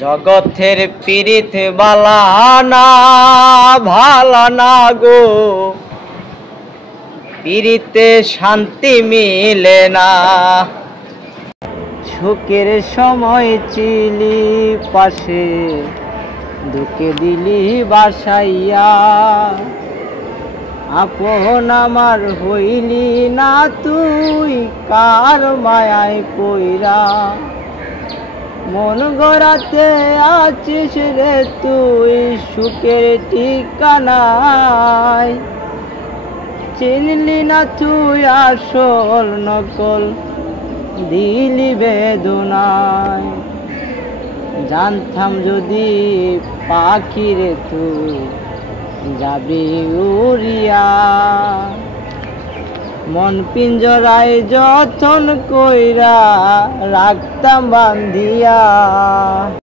জগতের পীড়িত বালা না ভালা না গো, পীড়িতে শান্তি মিলে না। সুখের সময় চিলি পাশে, দুঃখে দিলি বাসাইয়া। আপন আমার হইলি না তুই, কার মায়ায় পইরা। মন গড়াতে আছিস রে তুই, সুখের ঠিকানায়। চিনলি না তুই আসল নকল, দিলি বেদনায়। জানতাম যদি পাখি রে তুই, যাবি উড়িয়া। মন পিঞ্জরায় যতন কইরা রাখতাম বান্ধিয়া।